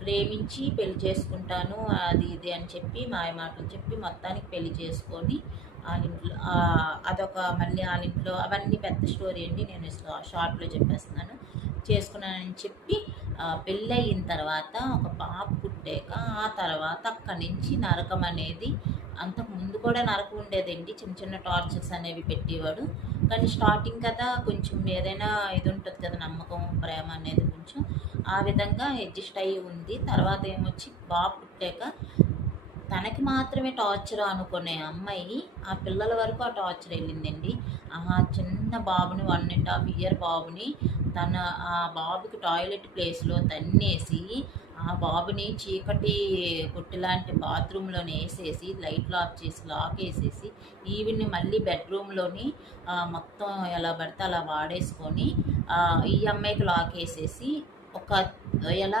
ప్రేమించి పెళ్లి చేసుకుంటాను అది ఇది అని చెప్పి మాయ మాటలు చెప్పి మొత్తానికి పెళ్లి చేసుకొని వాళ్ళ ఇంట్లో మళ్ళీ వాళ్ళ ఇంట్లో అవన్నీ పెద్ద స్టోరీ అండి, నేను షార్ట్లో చెప్పేస్తున్నాను. చేసుకున్నానని చెప్పి పెళ్ళయిన తర్వాత ఒక పాప పుట్టాక ఆ తర్వాత అక్కడి నుంచి నరకం అనేది, అంతకుముందు కూడా నరకం ఉండేదండి, చిన్న చిన్న టార్చర్స్ అనేవి పెట్టేవాడు. కానీ స్టార్టింగ్ కదా కొంచెం ఏదైనా ఇది ఉంటుంది కదా, నమ్మకం ప్రేమ అనేది కొంచెం ఆ విధంగా అడ్జస్ట్ అయ్యి ఉంది. తర్వాత ఏమొచ్చి బాబు పుట్టాక తనకి మాత్రమే టార్చర్ అనుకునే అమ్మాయి ఆ పిల్లల వరకు ఆ టార్చర్ వెళ్ళిందండి. ఆ చిన్న బాబుని 1.5 ఇయర్ బాబుని ఆ బాబుకి టాయిలెట్ ప్లేస్లో తన్నేసి ఆ బాబుని చీకటి కొట్టి లాంటి బాత్రూంలోనే వేసేసి లైట్లు ఆఫ్ చేసి లాక్ వేసేసి ఈవిని మళ్ళీ బెడ్రూమ్లోని మొత్తం ఎలా పడితే అలా వాడేసుకొని ఈ అమ్మాయికి లాక్ వేసేసి ఒక ఎలా